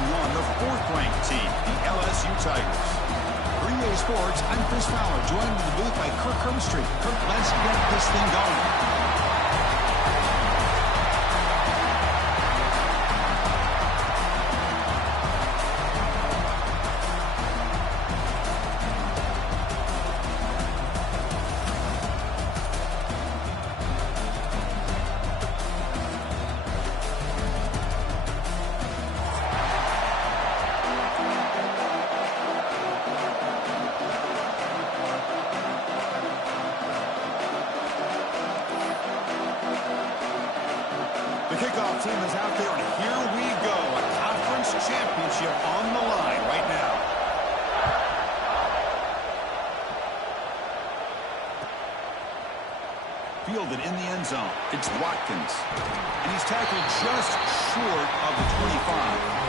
taking on the fourth-ranked team, the LSU Tigers. 3A Sports, I'm Chris Fowler, joined in the booth by Kirk Herbstreit. Kirk, let's get this thing going. The kickoff team is out there, and here we go. A conference championship on the line right now. Fielded in the end zone. It's Watkins. And he's tackled just short of the 25.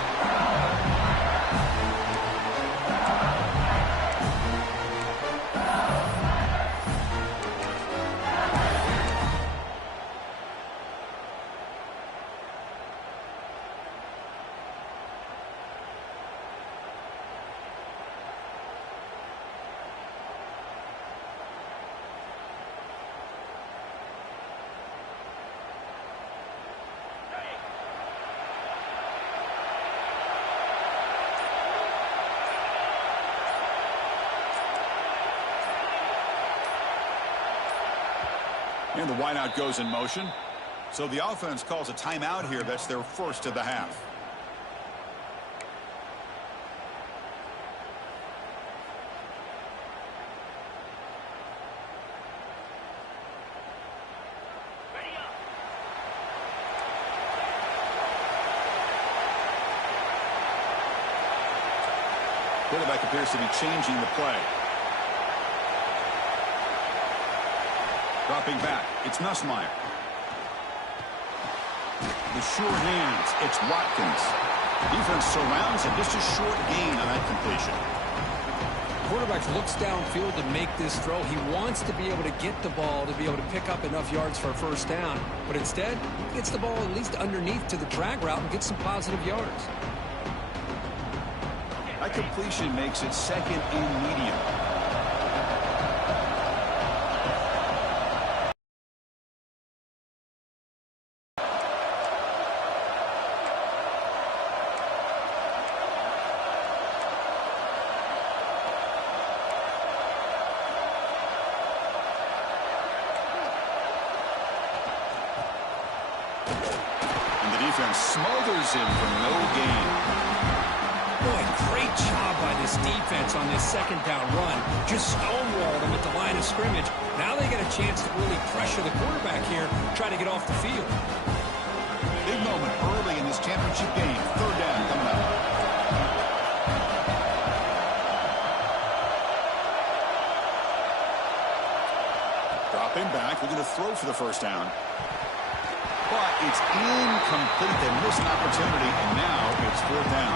And the wideout goes in motion. So the offense calls a timeout here. That's their first of the half. Quarterback appears to be changing the play. Dropping back, it's Nussmeier. The sure hands, it's Watkins. Defense surrounds him, just a short gain on that completion. Quarterback looks downfield to make this throw. He wants to be able to get the ball to be able to pick up enough yards for a first down. But instead, he gets the ball at least underneath to the drag route and gets some positive yards. That completion makes it second and medium. Smothers him for no gain. Boy, great job by this defense on this second down run. Just stonewalled him at the line of scrimmage. Now they get a chance to really pressure the quarterback here, try to get off the field. Big moment early in this championship game. Third down coming up. Dropping back, looking to throw for the first down. But it's incomplete. They missed an opportunity, and now it's fourth down.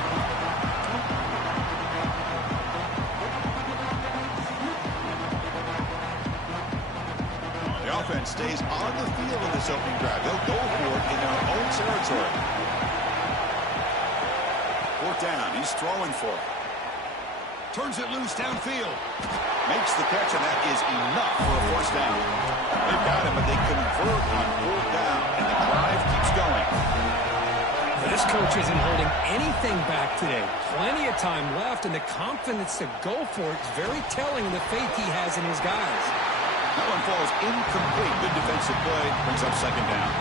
The offense stays on the field in this opening drive. They'll go for it in their own territory. Fourth down. He's throwing for it. Turns it loose downfield. Makes the catch, and that is enough for a first down. They've got him, but they convert on fourth down, and the drive keeps going. This coach isn't holding anything back today. Plenty of time left, and the confidence to go for it is very telling of the faith he has in his guys. That one falls incomplete. Good defensive play. Brings up second down.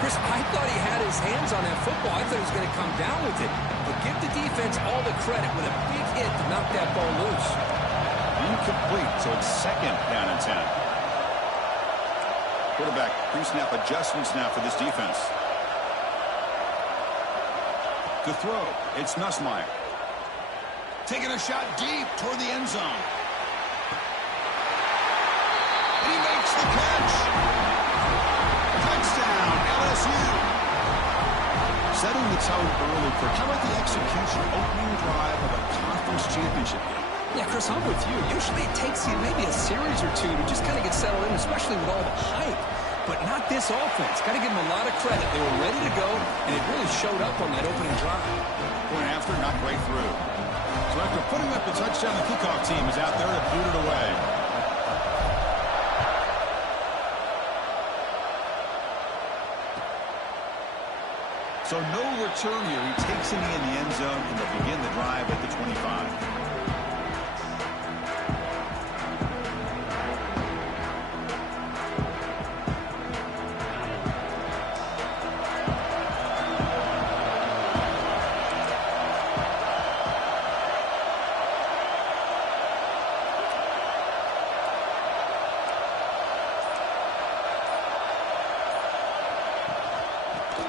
Chris, I thought he had his hands on that football. I thought he was going to come down with it. But give the defense all the credit with a big hit to knock that ball loose. Incomplete, so it's second down and 10. Quarterback pre-snap adjustments now for this defense. To throw, it's Nussmeier. Taking a shot deep toward the end zone. And he makes the catch. Touchdown, LSU. Setting the tone early for how about the execution opening drive of a conference championship game? Yeah, Chris, I'm with you. Usually it takes you maybe a series or two to just kind of get settled in, especially with all the hype. But not this offense. Got to give them a lot of credit. They were ready to go, and it really showed up on that opening drive. Well, right through. So after putting up the touchdown, the kickoff team is out there to boot it away. So no return here. He takes it in the end zone, and they'll begin the drive at the 25.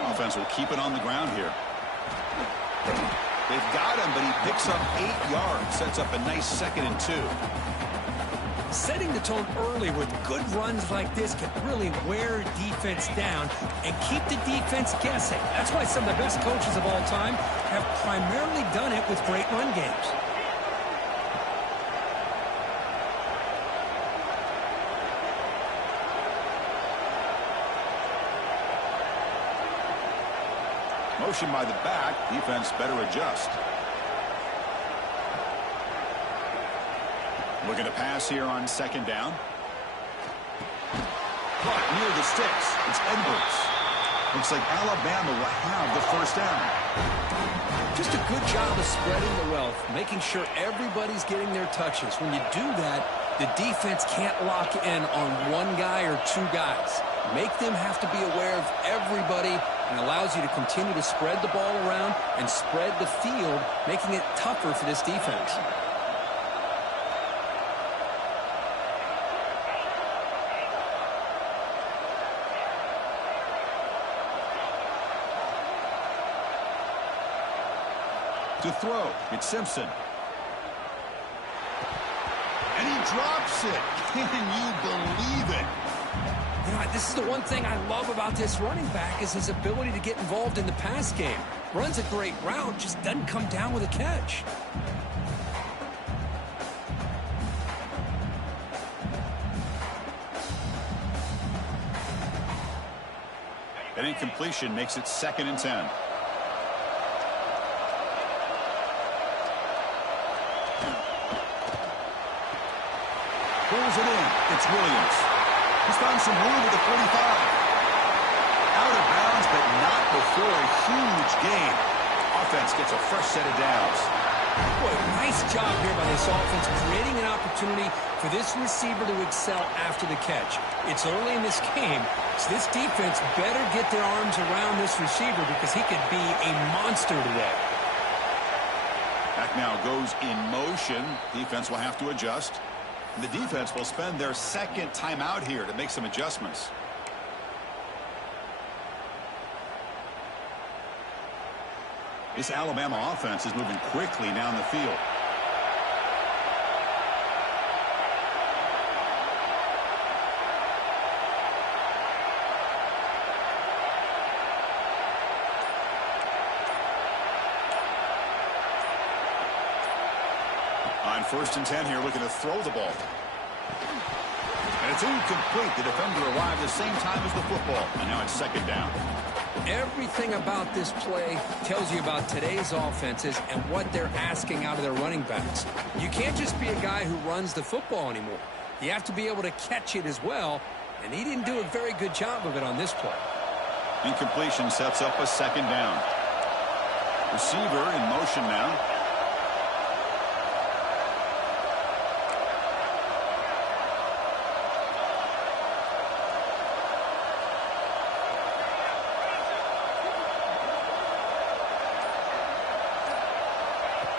Offense will keep it on the ground here. They've got him, but he picks up 8 yards. Sets up a nice 2nd and 2. Setting the tone early with good runs like this can really wear defense down and keep the defense guessing. That's why some of the best coaches of all time have primarily done it with great run games. Motion by the back. Defense better adjust. Looking to pass here on 2nd down. Caught near the sticks. It's Edwards. Looks like Alabama will have the 1st down. Just a good job of spreading the wealth, making sure everybody's getting their touches. When you do that, the defense can't lock in on one guy or 2 guys. Make them have to be aware of everybody, and allows you to continue to spread the ball around and spread the field, making it tougher for this defense. To throw, it's Simpson. And he drops it. Can you believe it? You know, this is the one thing I love about this running back is his ability to get involved in the pass game. Runs a great route, just doesn't come down with a catch. An incompletion makes it 2nd and 10. Pulls it in. It's Williams. He's found some room at the 45. Out of bounds, but not before a huge gain. Offense gets a fresh set of downs. Boy, nice job here by this offense, creating an opportunity for this receiver to excel after the catch. It's early in this game, so this defense better get their arms around this receiver because he could be a monster today. Back now goes in motion. Defense will have to adjust. The defense will spend their 2nd timeout here to make some adjustments. This Alabama offense is moving quickly down the field. On 1st and 10 here, looking to throw the ball. And it's incomplete. The defender arrived the same time as the football. And now it's 2nd down. Everything about this play tells you about today's offenses and what they're asking out of their running backs. You can't just be a guy who runs the football anymore. You have to be able to catch it as well, and he didn't do a very good job of it on this play. Incompletion sets up a 2nd down. Receiver in motion now.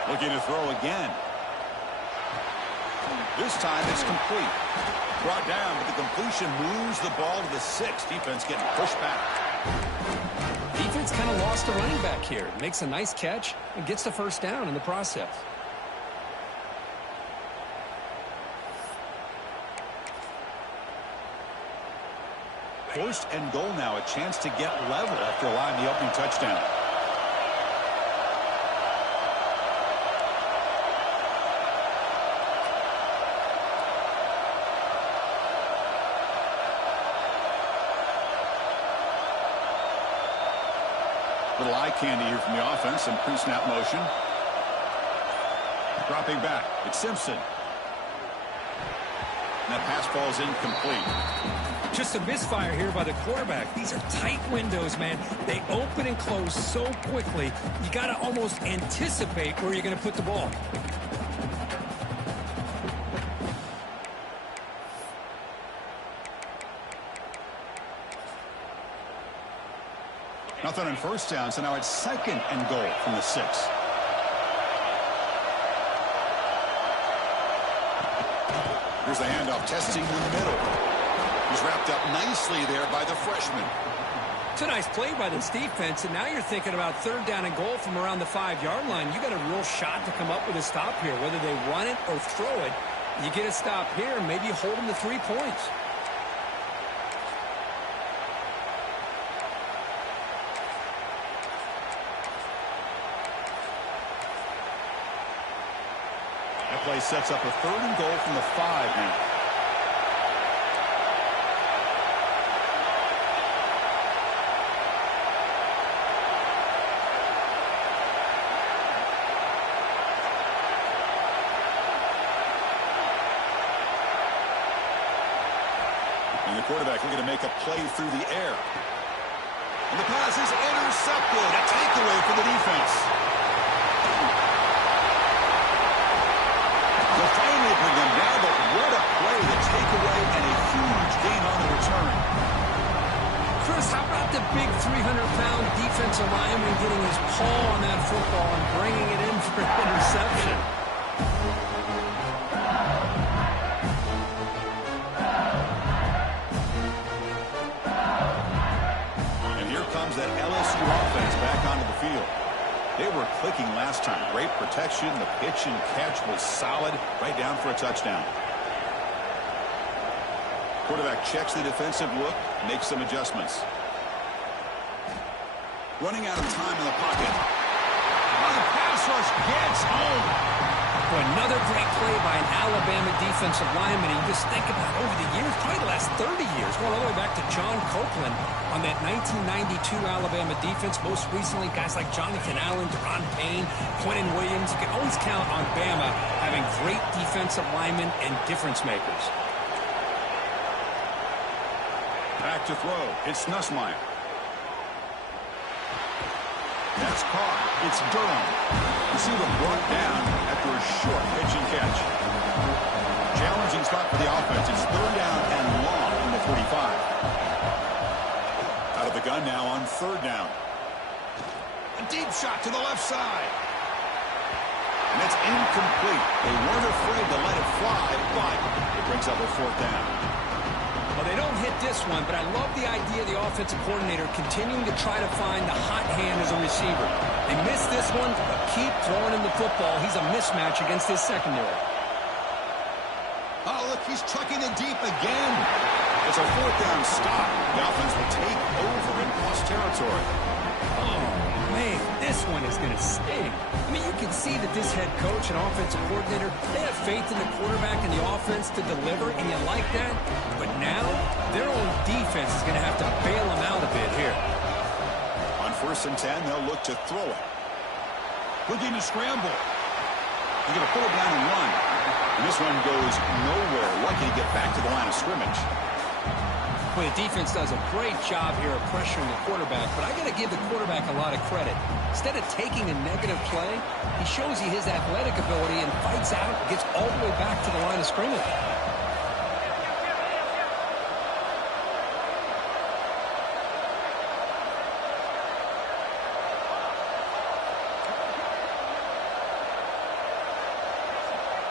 Looking to throw again. This time it's complete. Brought down, but the completion moves the ball to the 6. Defense getting pushed back. Defense kind of lost a running back here. Makes a nice catch and gets the 1st down in the process. First and goal now. A chance to get level after allowing the opening touchdown. Little eye candy here from the offense. Some pre-snap motion. Dropping back, it's Simpson. And that pass falls incomplete. Just a misfire here by the quarterback. These are tight windows, man. They open and close so quickly, you got to almost anticipate where you're going to put the ball. Nothing on first down, so now it's 2nd and goal from the 6. Here's the handoff, testing the middle. He's wrapped up nicely there by the freshman. It's a nice play by this defense, and now you're thinking about 3rd down and goal from around the 5-yard line. You got a real shot to come up with a stop here. Whether they run it or throw it, you get a stop here, and maybe hold them to 3 points. That play sets up a 3rd and goal from the 5 now. And the quarterback looking to make a play through the air. And the pass is intercepted. A takeaway for the defense. They'll finally bring them down, but what a play. The takeaway and a huge gain on the return. Chris, how about the big 300-pound defensive lineman getting his paw on that football and bringing it in for an interception? That LSU offense back onto the field. They were clicking last time. Great protection. The pitch and catch was solid. Right down for a touchdown. Quarterback checks the defensive look, makes some adjustments. Running out of time in the pocket. Oh, the pass rush gets home. Boy, another great play by an Alabama defensive lineman. You just think about over the years, probably the last 30 years, going all the way back to John Copeland on that 1992 Alabama defense. Most recently, guys like Jonathan Allen, Deron Payne, Quentin Williams. You can always count on Bama having great defensive linemen and difference makers. Back to throw. It's Nussmeier. That's caught. It's Durham. Receiver brought down after a short pitch and catch. Challenging spot for the offense. It's 3rd down and long from the 45. Out of the gun now on 3rd down. A deep shot to the left side. And it's incomplete. They weren't afraid to let it fly, but it brings up a 4th down. Well, they don't hit this one, but I love the idea of the offensive coordinator continuing to try to find the hot hand as a receiver. They missed this one, but keep throwing him the football. He's a mismatch against his secondary. Oh, look, he's trucking it deep again. It's a 4th down stop. The offense will take over in cross territory. Oh, man, this one is going to sting. I mean, you can see that this head coach and offensive coordinator, they have faith in the quarterback and the offense to deliver, and you like that. But now, their own defense is going to have to bail them out a bit here. On 1st and 10, they'll look to throw it. Looking to scramble. They're going to pull it down and run. And this one goes nowhere. Lucky to get back to the line of scrimmage. Well, the defense does a great job here of pressuring the quarterback, but I got to give the quarterback a lot of credit. Instead of taking a negative play, he shows you his athletic ability and fights out, gets all the way back to the line of scrimmage.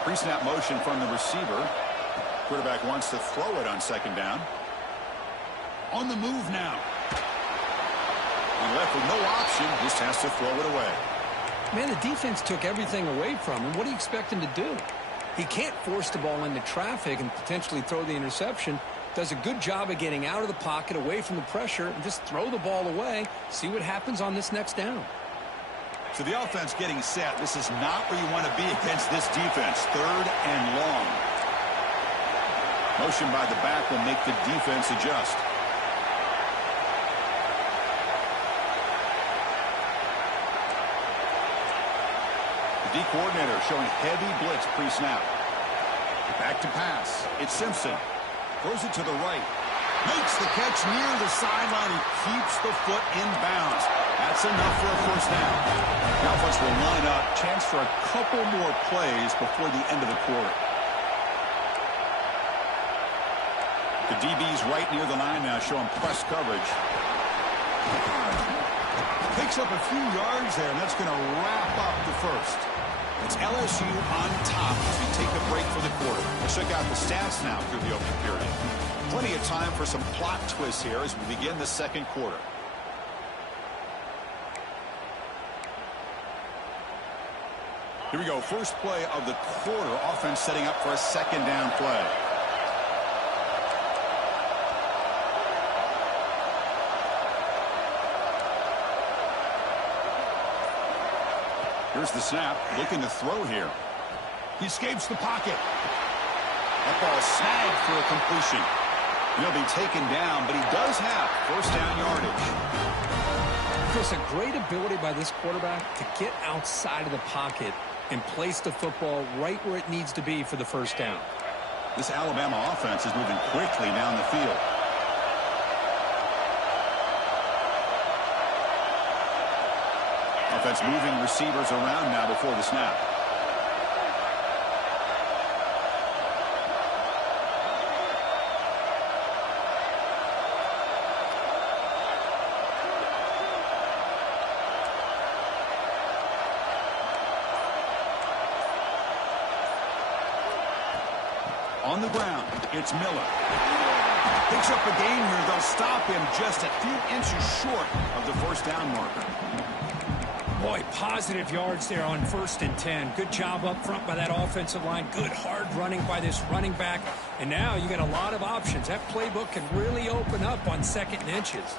Pre-snap motion from the receiver. Quarterback wants to throw it on 2nd down. On the move now. And left with no option, just has to throw it away. Man, the defense took everything away from him. What do you expect him to do? He can't force the ball into traffic and potentially throw the interception. Does a good job of getting out of the pocket, away from the pressure, and just throw the ball away. See what happens on this next down. So the offense getting set. This is not where you want to be against this defense. 3rd and long. Motion by the back will make the defense adjust. D coordinator showing heavy blitz pre-snap. Back to pass. It's Simpson. Throws it to the right. Makes the catch near the sideline. He keeps the foot in bounds. That's enough for a first down. The offense will line up. Chance for a couple more plays before the end of the quarter. The DB's right near the line now, showing press coverage. Picks up a few yards there, and that's going to wrap up the first. It's LSU on top as we take a break for the quarter. Let's check out the stats now through the opening period. Plenty of time for some plot twists here as we begin the second quarter. Here we go. First play of the quarter. Offense setting up for a second down play. Here's the snap, looking to throw here. He escapes the pocket. That ball snagged for a completion. He'll be taken down, but he does have first down yardage. Chris, a great ability by this quarterback to get outside of the pocket and place the football right where it needs to be for the first down. This Alabama offense is moving quickly down the field. Offense moving receivers around now before the snap. On the ground, it's Miller. Picks up a gain here. They'll stop him just a few inches short of the first down marker. Boy, positive yards there on 1st and 10. Good job up front by that offensive line. Good hard running by this running back. And now you got a lot of options. That playbook can really open up on 2nd and inches.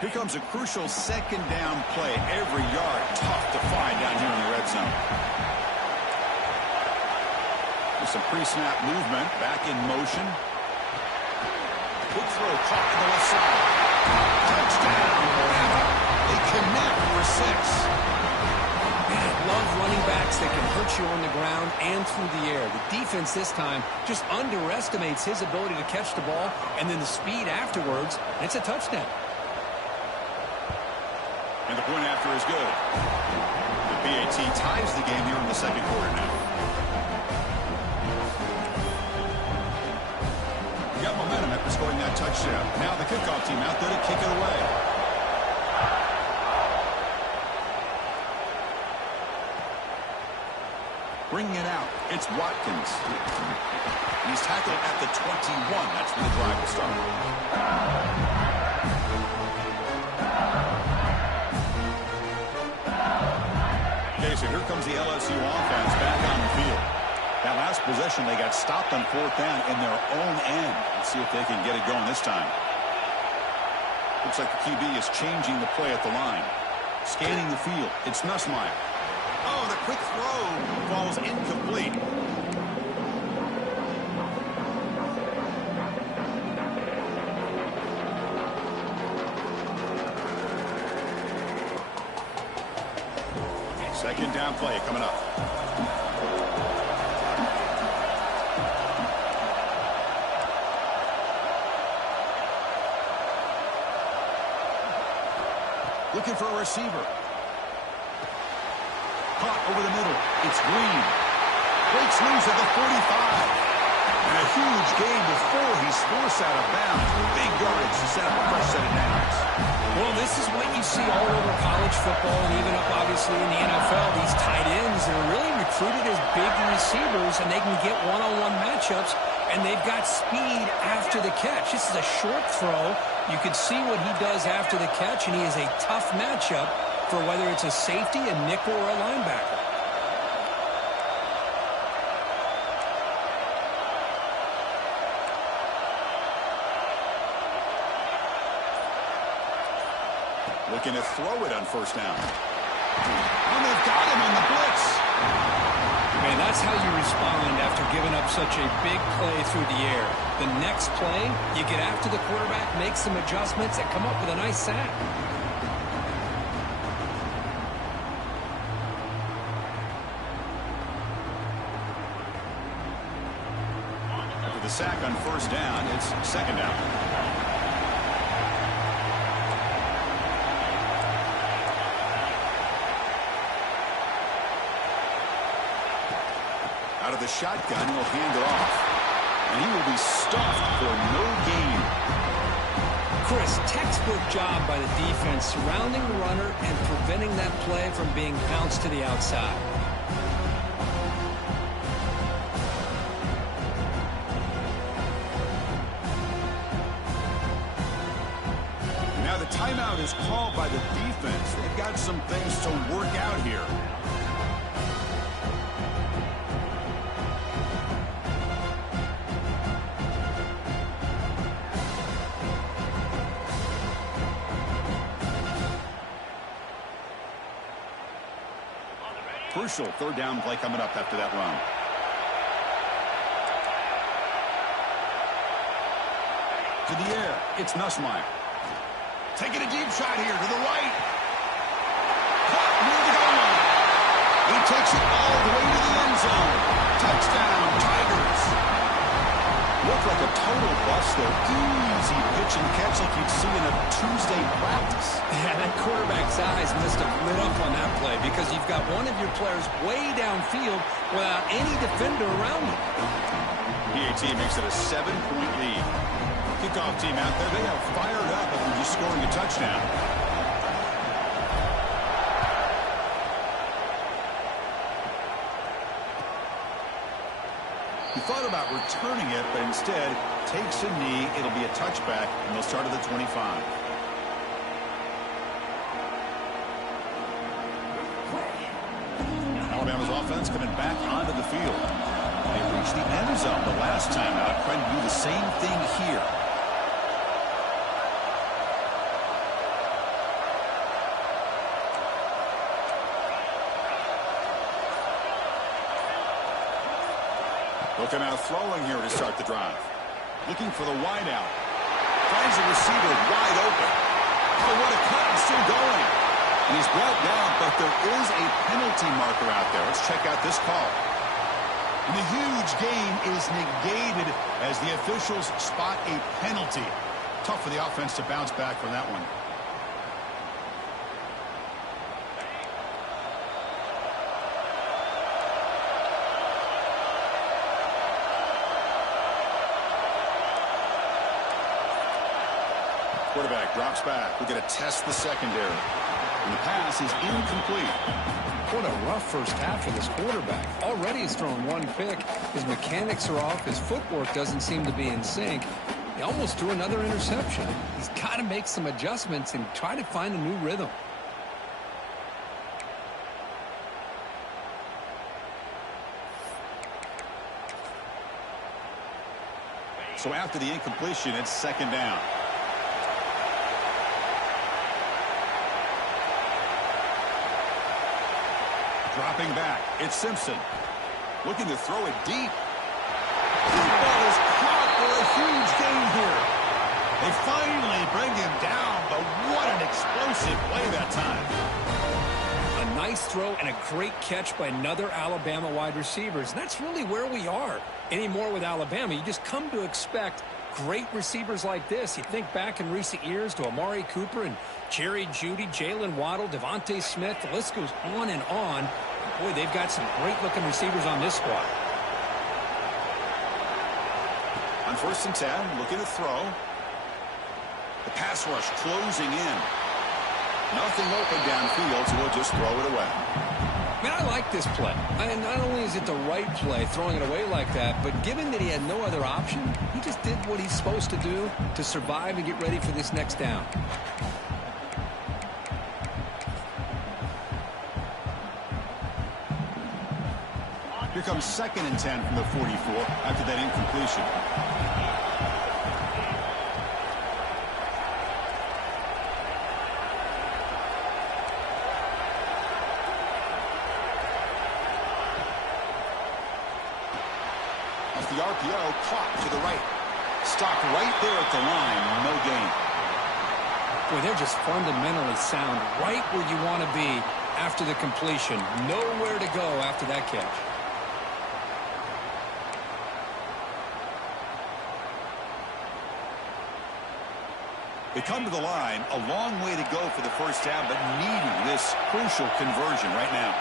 Here comes a crucial second down play. Every yard tough to find down here in the red zone. With some pre-snap movement, back in motion. Quick throw caught to the left side. Touchdown. They connect for 6. Man, I love running backs that can hurt you on the ground and through the air. The defense this time just underestimates his ability to catch the ball and then the speed afterwards. And it's a touchdown. And the point after is good. The PAT ties the game here in the second quarter now. You got momentum after scoring that touchdown. Now the kickoff team out there to kick it away. Bringing it out, it's Watkins. He's tackled at the 21. That's where the drive will start. Okay, so here comes the LSU offense back on the field. That last possession, they got stopped on 4th down in their own end. Let's see if they can get it going this time. Looks like the QB is changing the play at the line. Scanning the field, it's Nussmeier. Oh, the quick throw falls incomplete. Second down play coming up. Looking for a receiver. Caught over the middle. It's Green. Breaks loose at the 45. And a huge gain before he's forced out of bounds. Big yardage to set up a fresh set of downs. Well, this is what you see all over college football and even up, obviously, in the NFL. These tight ends that are really recruited as big receivers, and they can get one-on-one matchups, and they've got speed after the catch. This is a short throw. You can see what he does after the catch, and he is a tough matchup for whether it's a safety, a nickel, or a linebacker. Looking to throw it on 1st down. And they've got him on the blitz. He And that's how you respond after giving up such a big play through the air. The next play, you get after the quarterback, make some adjustments, and come up with a nice sack. After the sack on first down, it's second down. Out of the shotgun, he'll hand it off. And he will be stuffed for no gain. Chris, textbook job by the defense surrounding the runner and preventing that play from being bounced to the outside. Now the timeout is called by the defense. They've got some things to work out here. Crucial third down play coming up after that run. To the air, it's Nussmeier. Taking a deep shot here to the right. Caught near the goal line. He takes it all the way to the end zone. Touchdown, Tigers. Looked like a total bust there. Easy pitch and catch like you'd see in a Tuesday practice. Yeah, that quarterback's eyes must have lit up on that play because you've got one of your players way downfield without any defender around him. PAT makes it a 7-point lead. Kickoff team out there, they are fired up after just scoring a touchdown. He thought about returning it, but instead takes a knee. It'll be a touchback, and they'll start at the 25. Alabama's offense coming back onto the field. They reached the end zone the last time out, trying to do the same thing here. Looking out throwing here to start the drive. Looking for the wide out. Finds the receiver wide open. Oh, what a cut, and still going. And he's brought down, but there is a penalty marker out there. Let's check out this call. And the huge gain is negated as the officials spot a penalty. Tough for the offense to bounce back from that one. Quarterback drops back. We're going to test the secondary. And the pass is incomplete. What a rough first half for this quarterback. Already he's thrown one pick. His mechanics are off. His footwork doesn't seem to be in sync. He almost threw another interception. He's got to make some adjustments and try to find a new rhythm. So after the incompletion, it's second down. Dropping back, it's Simpson. Looking to throw it deep. Deep ball is caught for a huge gain here. They finally bring him down, but what an explosive play that time. A nice throw and a great catch by another Alabama wide receivers. And that's really where we are. Anymore with Alabama, you just come to expect great receivers like this. You think back in recent years to Amari Cooper and Jerry Jeudy, Jalen Waddle, Devontae Smith. The list goes on and on. Boy, they've got some great-looking receivers on this squad. On 1st and 10, looking to throw. The pass rush closing in. Nothing open downfield, so we'll just throw it away. Man, I like this play. And not only is it the right play, throwing it away like that, but given that he had no other option, he just did what he's supposed to do to survive and get ready for this next down. Here comes 2nd and 10 from the 44 after that incompletion. the RPO, clock to the right. Stopped right there at the line, no gain. Boy, they're just fundamentally sound right where you want to be after the completion. Nowhere to go after that catch. They come to the line, a long way to go for the first down, but needing this crucial conversion right now.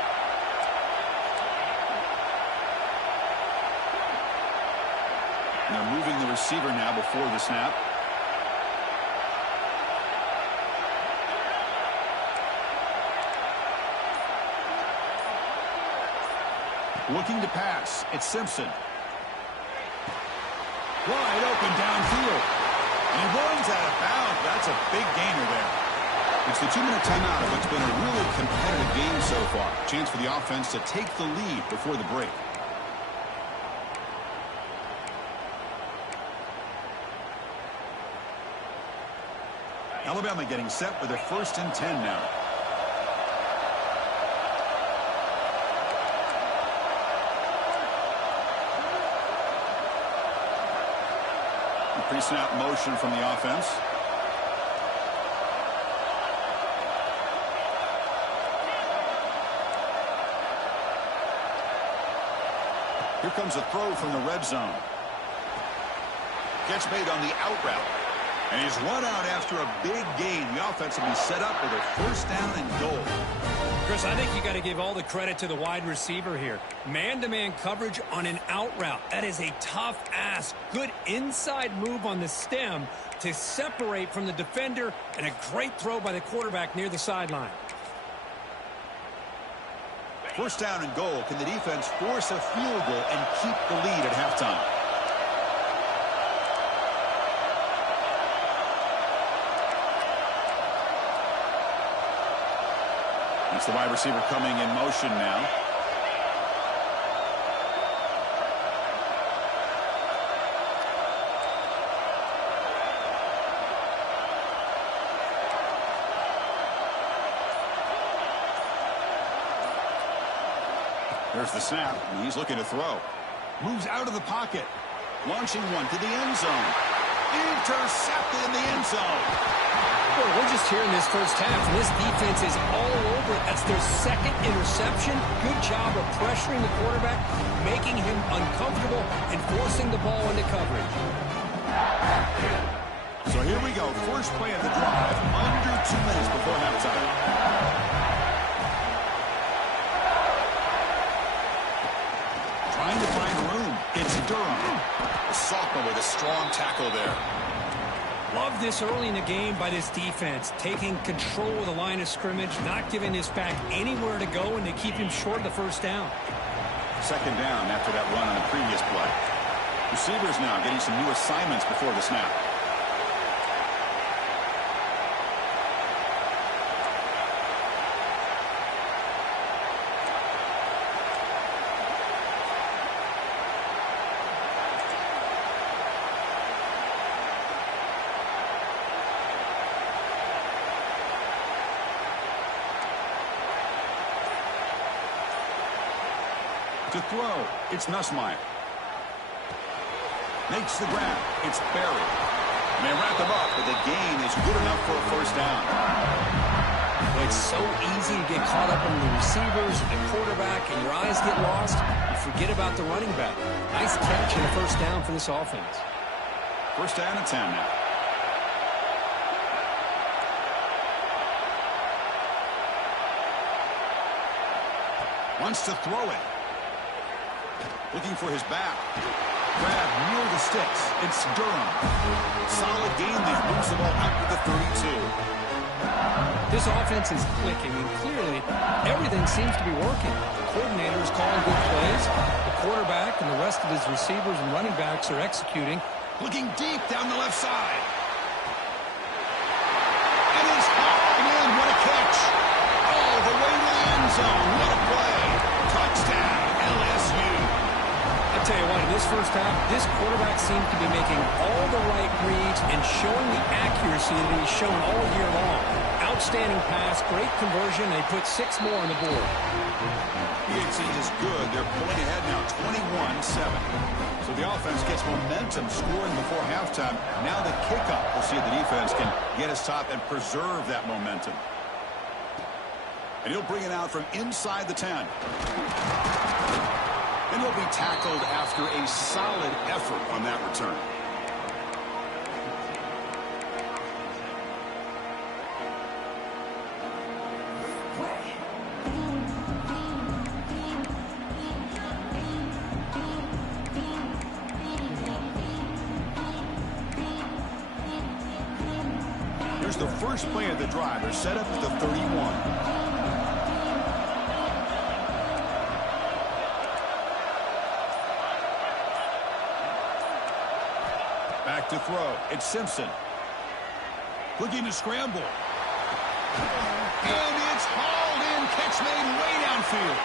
And they're moving the receiver now before the snap. Looking to pass. It's Simpson. Wide open downfield. And he runs out of bounds. That's a big gainer there. It's the 2-minute timeout of what's been a really competitive game so far. Chance for the offense to take the lead before the break. Alabama getting set with their 1st and 10 now. Pre-snap motion from the offense. Here comes a throw from the red zone. Gets made on the out route. And he's run out after a big gain. The offense will be set up with a 1st down and goal. Chris, I think you got to give all the credit to the wide receiver here. Man-to-man coverage on an out route. That is a tough ask. Good inside move on the stem to separate from the defender, and a great throw by the quarterback near the sideline. 1st down and goal. Can the defense force a field goal and keep the lead at halftime? It's the wide receiver coming in motion now. There's the snap. He's looking to throw. Moves out of the pocket. Launching one to the end zone. Intercepted in the end zone. Well, we're just here in this first half, and this defense is all over it. That's their 2nd interception. Good job of pressuring the quarterback, making him uncomfortable, and forcing the ball into coverage. So here we go. First play of the drive, under 2 minutes before halftime. Trying to find room. It's Durham. A sophomore with a strong tackle there. Love this early in the game by this defense, taking control of the line of scrimmage, not giving this back anywhere to go, and to keep him short of the 1st down. 2nd down after that run on the previous play. Receivers now getting some new assignments before the snap. To throw, it's Nussmeier. Makes the grab. It's Berry. And they wrap him up, but the gain is good enough for a 1st down. Well, it's so easy to get caught up on the receivers, the quarterback, and your eyes get lost. You forget about the running back. Nice catch and a 1st down for this offense. 1st down and 10 now. Wants to throw it. Looking for his back. Grab near the sticks. It's Durham. Solid gain there. Moves the ball out to the 32. This offense is clicking, and clearly everything seems to be working. The coordinator is calling good plays. The quarterback and the rest of his receivers and running backs are executing. Looking deep down the left side. And he's hauling in. What a catch. All the way to the end zone. What a play. Touchdown, LSU. I tell you what, in this first half, this quarterback seems to be making all the right reads and showing the accuracy that he's shown all year long. Outstanding pass, great conversion. They put 6 more on the board. PHC is good. They're pulling ahead now, 21-7. So the offense gets momentum scoring before halftime. Now the kickoff. We'll see if the defense can get his top and preserve that momentum. And he'll bring it out from inside the 10. And he'll be tackled after a solid effort on that return. Here's the first play of the drive. They're set up at the 31. Back to throw. It's Simpson. Looking to scramble. And it's hauled in. Catch made way downfield.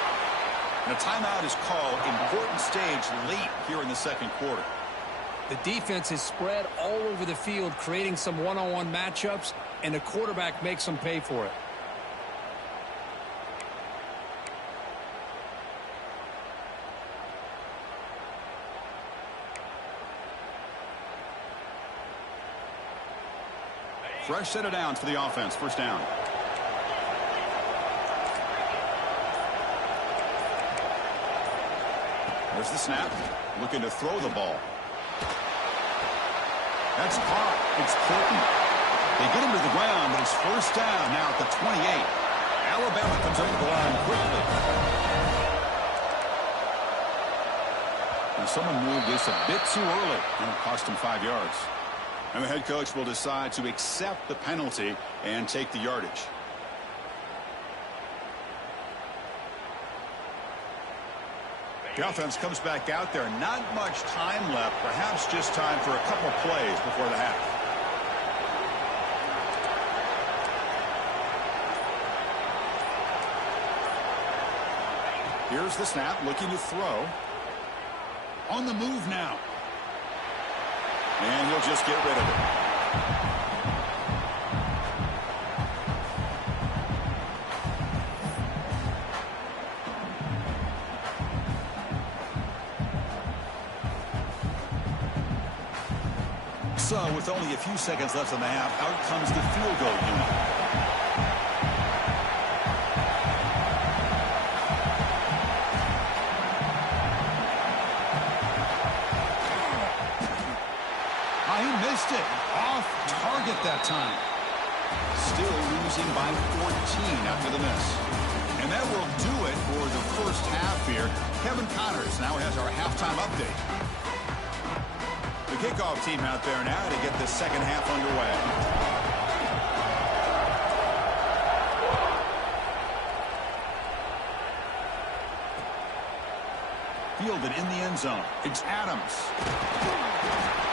And a timeout is called. Important stage late here in the second quarter. The defense is spread all over the field, creating some one-on-one matchups, and the quarterback makes them pay for it. Fresh set of downs for the offense. First down. There's the snap. Looking to throw the ball. That's caught. It's Clinton. They get him to the ground, but it's first down now at the 28. Alabama comes over the line quickly. And someone moved this a bit too early, and it cost him 5 yards. And the head coach will decide to accept the penalty and take the yardage. The offense comes back out there. Not much time left. Perhaps just time for a couple plays before the half. Here's the snap. Looking to throw. On the move now. And he'll just get rid of it. So, with only a few seconds left in the half, out comes the field goal unit. He missed it. Off target that time. Still losing by 14 after the miss. And that will do it for the first half here. Kevin Connors now has our halftime update. The kickoff team out there now to get the second half underway. Fielded in the end zone. It's Adams.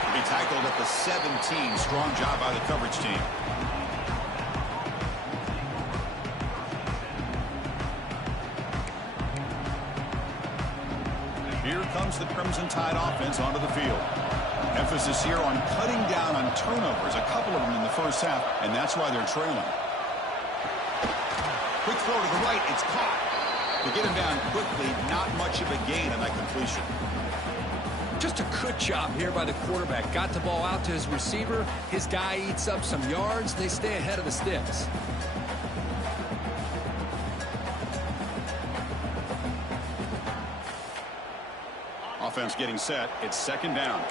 He tackled at the 17. Strong job by the coverage team. Here comes the Crimson Tide offense onto the field. Emphasis here on cutting down on turnovers, a couple of them in the first half, and that's why they're trailing. Quick throw to the right. It's caught. To get him down quickly, not much of a gain on that completion. Just a good job here by the quarterback. Got the ball out to his receiver. His guy eats up some yards. They stay ahead of the sticks. Offense getting set. It's second down.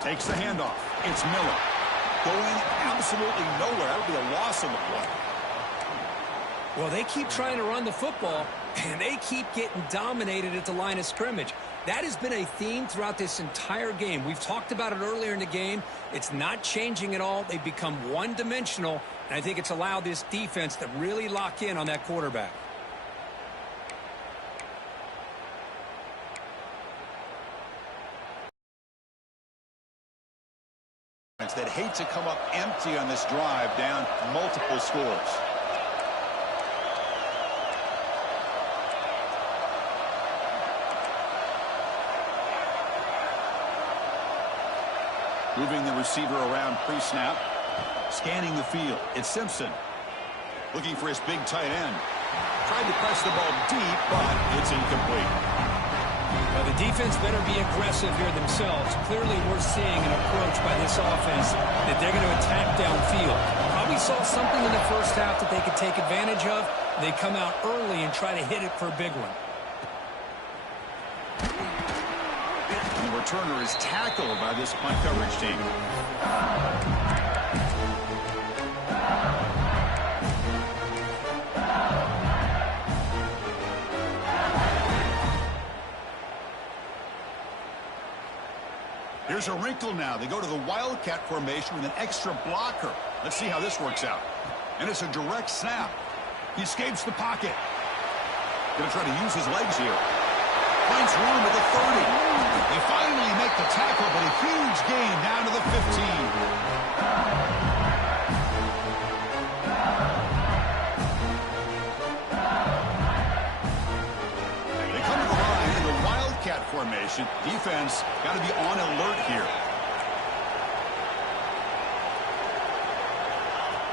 Takes the handoff. It's Miller. Going absolutely nowhere. That'll be a loss of the play. Well, they keep trying to run the football, and they keep getting dominated at the line of scrimmage. That has been a theme throughout this entire game. We've talked about it earlier in the game. It's not changing at all. They've become one-dimensional, and I think it's allowed this defense to really lock in on that quarterback. That hate to come up empty on this drive, down multiple scores. Moving the receiver around pre-snap. Scanning the field. It's Simpson. Looking for his big tight end. Tried to press the ball deep, but it's incomplete. Well, the defense better be aggressive here themselves. Clearly, we're seeing an approach by this offense that they're going to attack downfield. Probably saw something in the first half that they could take advantage of. They come out early and try to hit it for a big one. And the returner is tackled by this punt coverage team. Here's a wrinkle now. They go to the Wildcat formation with an extra blocker. Let's see how this works out. And it's a direct snap. He escapes the pocket. Going to try to use his legs here. Finds room at the 30. They finally make the tackle, but a huge gain down to the 15. Formation. Defense got to be on alert here.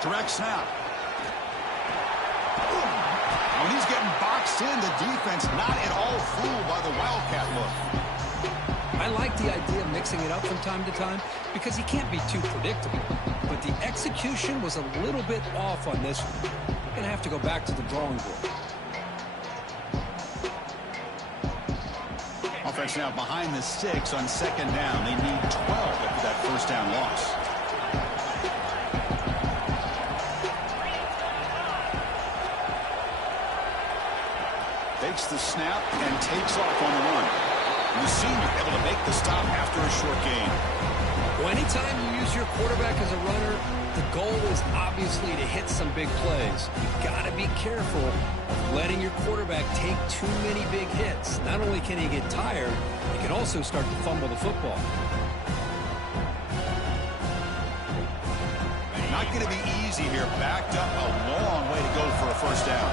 Direct snap. When he's getting boxed in, the defense not at all fooled by the Wildcat look. I like the idea of mixing it up from time to time because he can't be too predictable. But the execution was a little bit off on this one. We're going to have to go back to the drawing board. Offense now behind the 6 on second down. They need 12 after that first down loss. Takes the snap and takes off on the run. The senior able to make the stop after a short gain. Well, anytime you use your quarterback as a runner, the goal is obviously to hit some big plays. You've got to be careful of letting your quarterback take too many big hits. Not only can he get tired, he can also start to fumble the football. Not going to be easy here. Backed up a long way to go for a first down.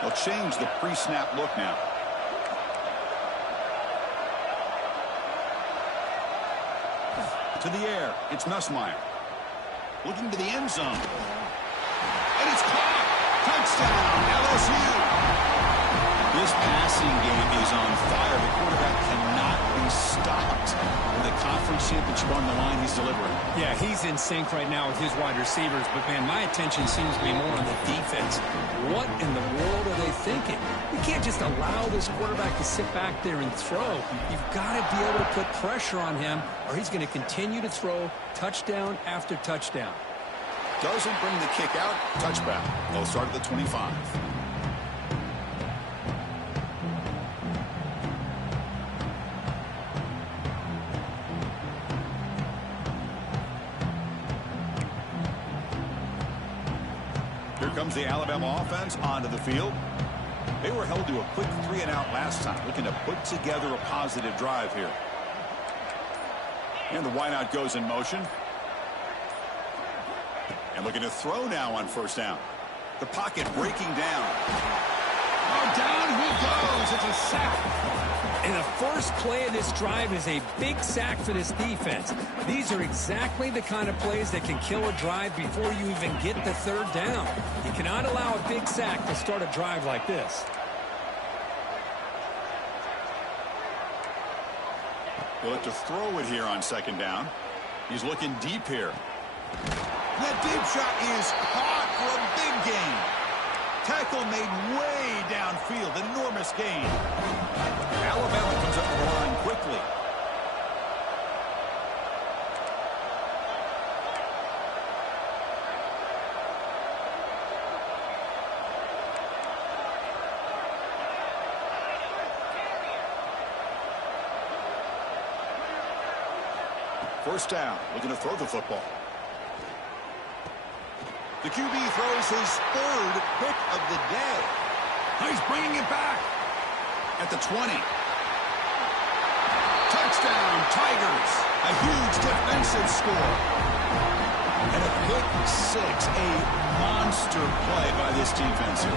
They'll change the pre-snap look now. To the air, it's Nussmeier. Looking to the end zone. And it's caught! Touchdown, LSU! This passing game is on fire. The quarterback cannot be stopped. With the conference championship on the line, he's delivering. Yeah, he's in sync right now with his wide receivers. But, man, my attention seems to be more on the defense. What in the world are they thinking? You can't just allow this quarterback to sit back there and throw. You've got to be able to put pressure on him, or he's going to continue to throw touchdown after touchdown. Doesn't bring the kick out. Touchback. They'll start at the 25. Here comes the Alabama offense onto the field. They were held to a quick 3-and-out last time, looking to put together a positive drive here. And the wideout goes in motion. And looking to throw now on first down. The pocket breaking down. Oh, down he goes. It's a sack. And the first play of this drive is a big sack for this defense. These are exactly the kind of plays that can kill a drive before you even get the third down. You cannot allow a big sack to start a drive like this. He'll have to throw it here on second down. He's looking deep here. That deep shot is caught for a big gain. Tackle made way downfield. Enormous gain. Alabama comes up the line quickly. First down, looking to throw the football. The QB throws his third pick of the day. He's bringing it back at the 20. Touchdown, Tigers. A huge defensive score. And a pick six, a monster play by this defense here.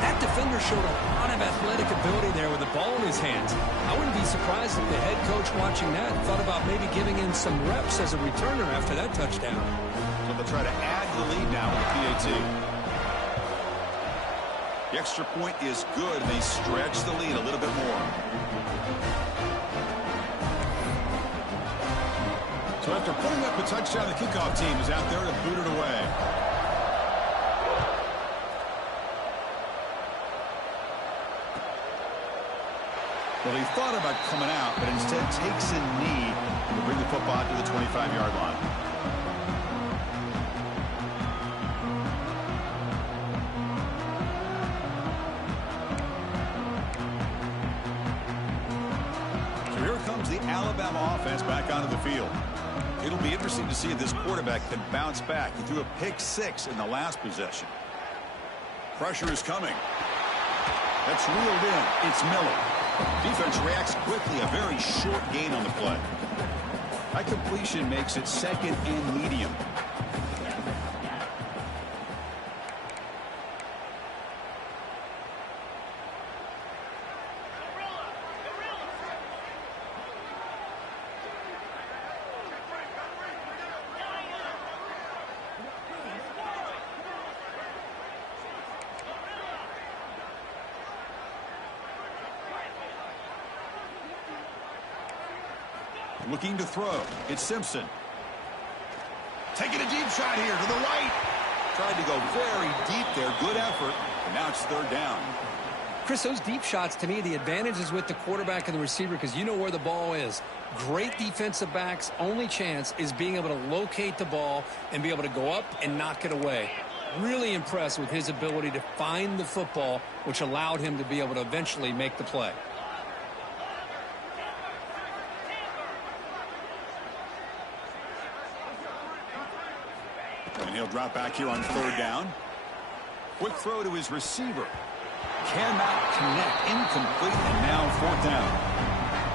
That defender showed a lot of athletic ability there with the ball in his hands. I wouldn't be surprised if the head coach watching that thought about maybe giving him some reps as a returner after that touchdown. So they'll try to add the lead now with the PAT. The extra point is good, and they stretch the lead a little bit more. So after putting up a touchdown, the kickoff team is out there to boot it away. Well, he thought about coming out, but instead takes a knee to bring the football to the 25-yard line. So here comes the Alabama offense back onto the field. It'll be interesting to see if this quarterback can bounce back. He threw a pick six in the last possession. Pressure is coming. That's reeled in. It's Miller. Defense reacts quickly. A very short gain on the play. That completion makes it second and medium. Looking to throw. It's Simpson. Taking a deep shot here to the right. Tried to go very deep there. Good effort. And now it's third down. Chris, those deep shots, to me, the advantage is with the quarterback and the receiver because you know where the ball is. Great defensive backs. Only chance is being able to locate the ball and be able to go up and knock it away. Really impressed with his ability to find the football, which allowed him to be able to eventually make the play. And he'll drop back here on third down. Quick throw to his receiver. Cannot connect. Incomplete. And now fourth down.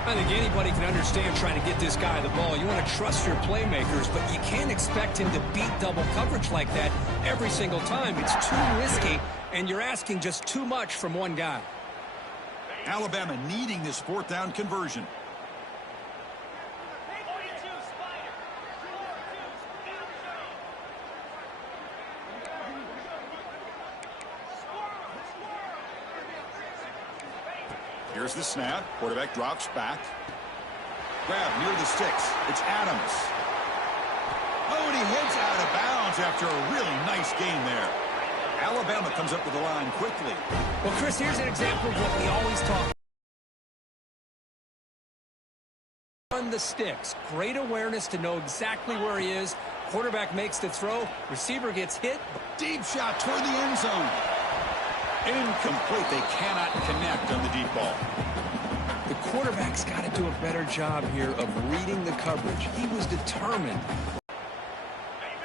I think anybody can understand trying to get this guy the ball. You want to trust your playmakers, but you can't expect him to beat double coverage like that every single time. It's too risky, and you're asking just too much from one guy. Alabama needing this fourth down conversion. Here's the snap. Quarterback drops back. Grab near the sticks. It's Adams. Oh, and he heads out of bounds after a really nice game there. Alabama comes up to the line quickly. Well, Chris, here's an example of what we always talk about. On the sticks. Great awareness to know exactly where he is. Quarterback makes the throw. Receiver gets hit. Deep shot toward the end zone. Incomplete. They cannot connect on the deep ball. The quarterback's got to do a better job here of reading the coverage. He was determined.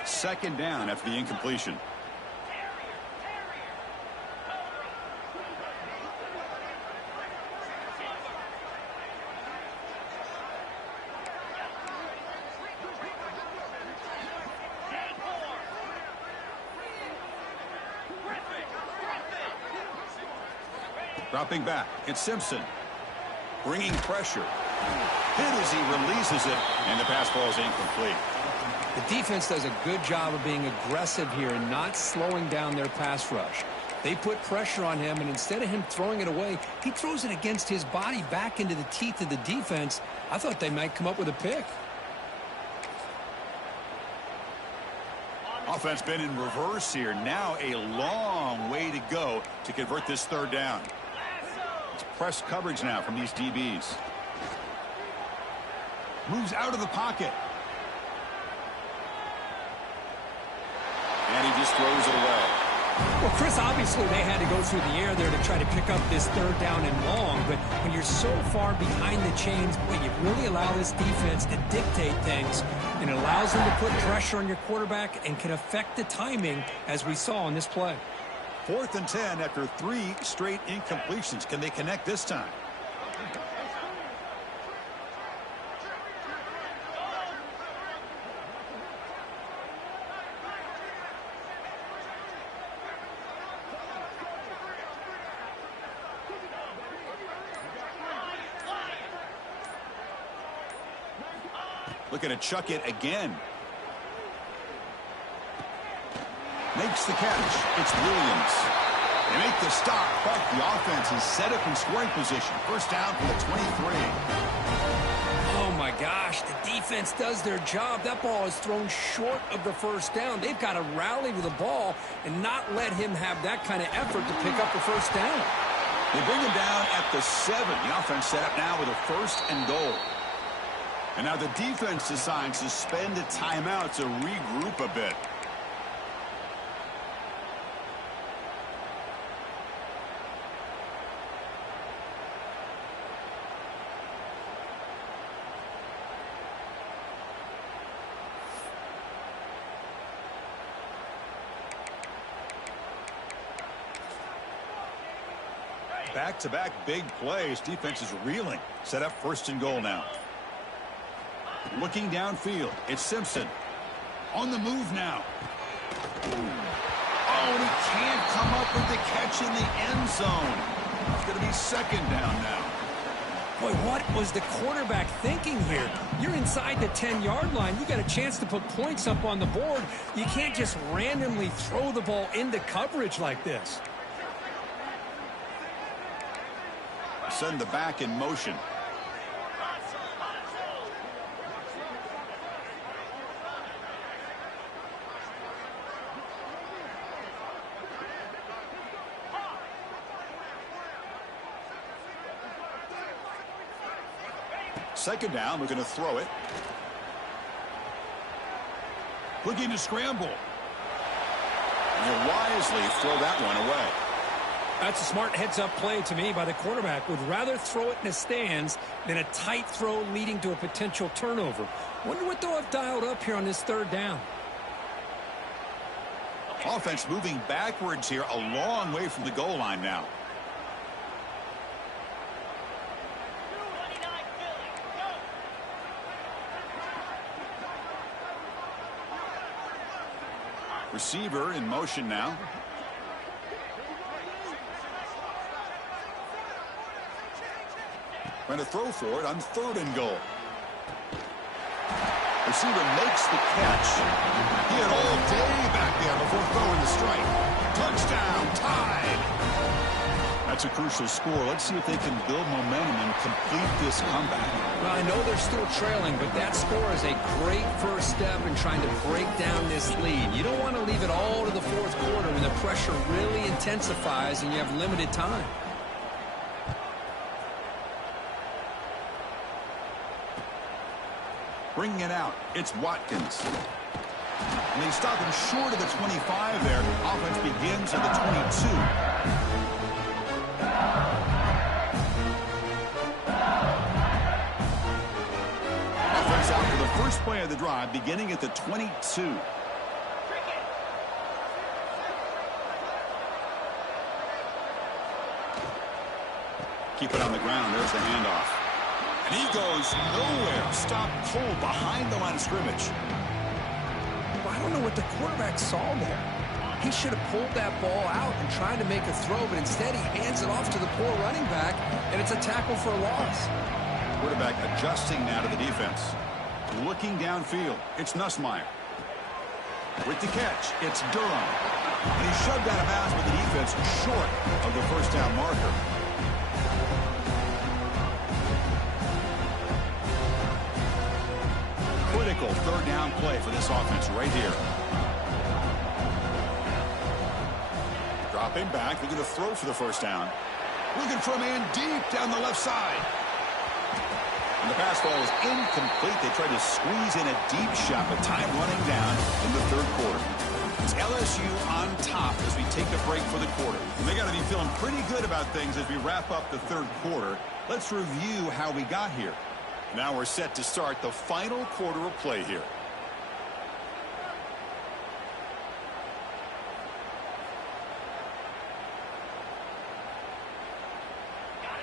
Second down after the incompletion. Dropping back. It's Simpson. Bringing pressure. Hit as he releases it, and the pass ball is incomplete. The defense does a good job of being aggressive here and not slowing down their pass rush. They put pressure on him, and instead of him throwing it away, he throws it against his body back into the teeth of the defense. I thought they might come up with a pick. Offense been in reverse here. Now a long way to go to convert this third down. It's press coverage now from these DBs. Moves out of the pocket. And he just throws it away. Well, Chris, obviously they had to go through the air there to try to pick up this third down and long, but when you're so far behind the chains, boy, you really allow this defense to dictate things, and it allows them to put pressure on your quarterback and can affect the timing, as we saw in this play. 4th and 10 after 3 straight incompletions. Can they connect this time? Looking to chuck it again. Makes the catch. It's Williams. They make the stop, but the offense is set up in scoring position. First down from the 23. Oh, my gosh. The defense does their job. That ball is thrown short of the first down. They've got to rally to the ball and not let him have that kind of effort to pick up the first down. They bring him down at the 7. The offense set up now with a first and goal. And now the defense decides to spend a timeout to regroup a bit. Back-to-back big plays. Defense is reeling. Set up first and goal now. Looking downfield. It's Simpson. On the move now. Oh, and he can't come up with the catch in the end zone. It's going to be second down now. Boy, what was the quarterback thinking here? You're inside the 10-yard line. You got a chance to put points up on the board. You can't just randomly throw the ball into coverage like this. Send the back in motion. Second down, we're going to throw it. Looking to scramble. And he'll wisely throw that one away. That's a smart heads-up play to me by the quarterback. Would rather throw it in the stands than a tight throw leading to a potential turnover. Wonder what they'll have dialed up here on this third down. Offense moving backwards here, a long way from the goal line now. Receiver in motion now. Going to throw for it on third and goal. Receiver makes the catch. He had all day back there before throwing the strike. Touchdown, tied. That's a crucial score. Let's see if they can build momentum and complete this comeback. Well, I know they're still trailing, but that score is a great first step in trying to break down this lead. You don't want to leave it all to the fourth quarter when the pressure really intensifies and you have limited time. Bringing it out, it's Watkins. And they stop him short of the 25 there. Offense begins at the 22. Offense out for the first play of the drive, beginning at the 22. Keep it on the ground. There's the handoff. And he goes nowhere. Stop pull behind the line of scrimmage. Well, I don't know what the quarterback saw there. He should have pulled that ball out and tried to make a throw, but instead he hands it off to the poor running back, and it's a tackle for a loss. Quarterback adjusting now to the defense. Looking downfield. It's Nussmeier. With the catch, it's Durham. And he shoved out of bounds with the defense short of the first down marker. Critical third down play for this offense right here. Dropping back, looking to throw for the first down. Looking for a man deep down the left side. And the pass ball is incomplete. They tried to squeeze in a deep shot, but time running down in the third quarter. It's LSU on top as we take a break for the quarter. And they got to be feeling pretty good about things as we wrap up the third quarter. Let's review how we got here. Now we're set to start the final quarter of play here.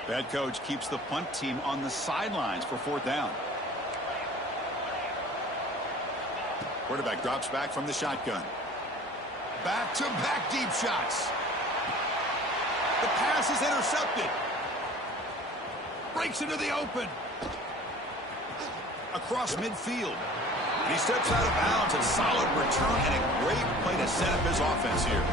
Head coach keeps the punt team on the sidelines for fourth down. Quarterback drops back from the shotgun. Back-to-back deep shots. The pass is intercepted. Breaks into the open. across midfield. And he steps out of bounds. A solid return and a great play to set up his offense here.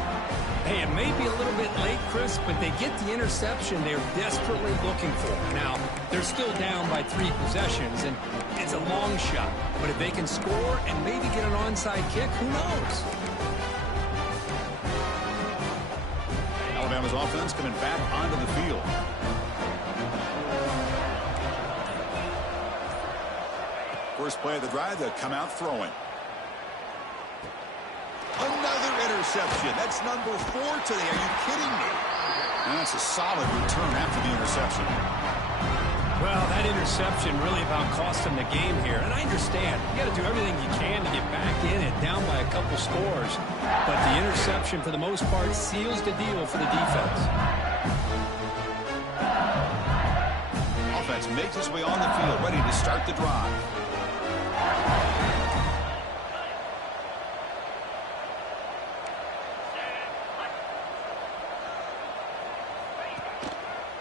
Hey, it may be a little bit late, Chris, but they get the interception they're desperately looking for. Now, they're still down by 3 possessions, and it's a long shot. But if they can score and maybe get an onside kick, who knows? Alabama's offense coming back onto the field. First play of the drive, they'll come out throwing. Another interception. That's number 4 today. Are you kidding me? And that's a solid return after the interception. Well, that interception really about cost them the game here. And I understand. You got to do everything you can to get back in it, down by a couple scores. But the interception, for the most part, seals the deal for the defense. Offense makes its way on the field, ready to start the drive.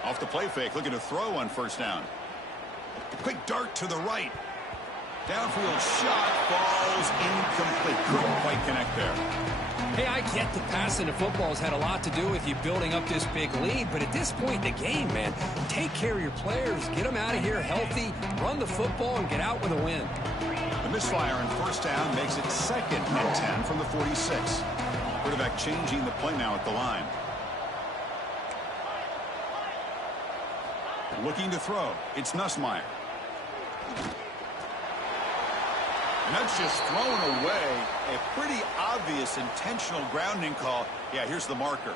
Off the play fake, looking to throw on first down. Quick dart to the right. Downfield shot falls incomplete. Couldn't quite connect there. Hey, I get that passing the football has had a lot to do with you building up this big lead, but at this point in the game, man, take care of your players, get them out of here healthy, run the football, and get out with a win. The misfire on first down makes it 2nd and 10 from the 46. Quarterback changing the play now at the line. Looking to throw. It's Nussmeier. And that's just thrown away. A pretty obvious intentional grounding call. Yeah, here's the marker.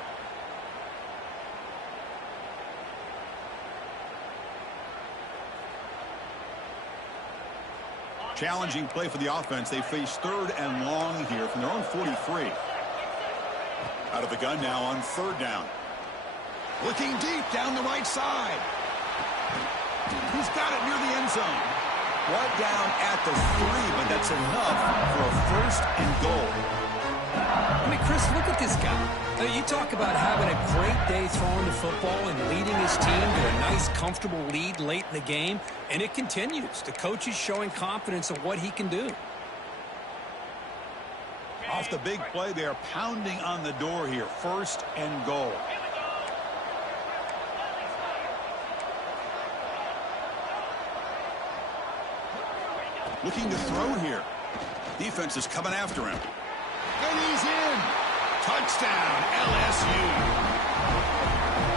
Challenging play for the offense. They face 3rd and long here from their own 43. Out of the gun now on 3rd down. Looking deep down the right side. He's got it near the end zone. Brought down at the 3, but that's enough for a 1st and goal. I mean, Chris, look at this guy. You talk about having a great day throwing the football and leading his team to a nice, comfortable lead late in the game, and it continues. The coach is showing confidence of what he can do. Off the big play, they are pounding on the door here. 1st and goal. Looking to throw here. Defense is coming after him. And he's in. Touchdown, LSU.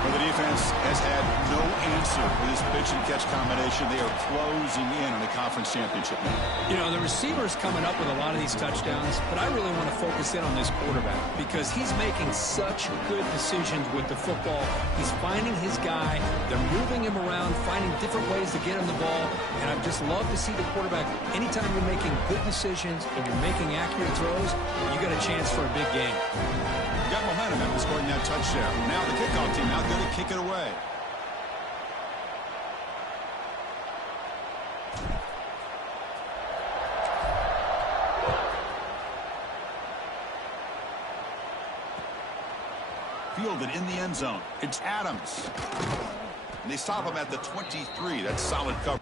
Well, the defense has had no answer for this pitch and catch combination. They are closing in on the conference championship now. You know, the receiver's coming up with a lot of these touchdowns, but I really want to focus in on this quarterback because he's making such good decisions with the football. He's finding his guy. They're moving him around, finding different ways to get him the ball, and I just love to see the quarterback. Anytime you're making good decisions and you're making accurate throws, you got a chance for a big game. Got momentum after scoring that touchdown. Now the kickoff team out there to kick it away. Fielded in the end zone. It's Adams. And they stop him at the 23. That's solid coverage.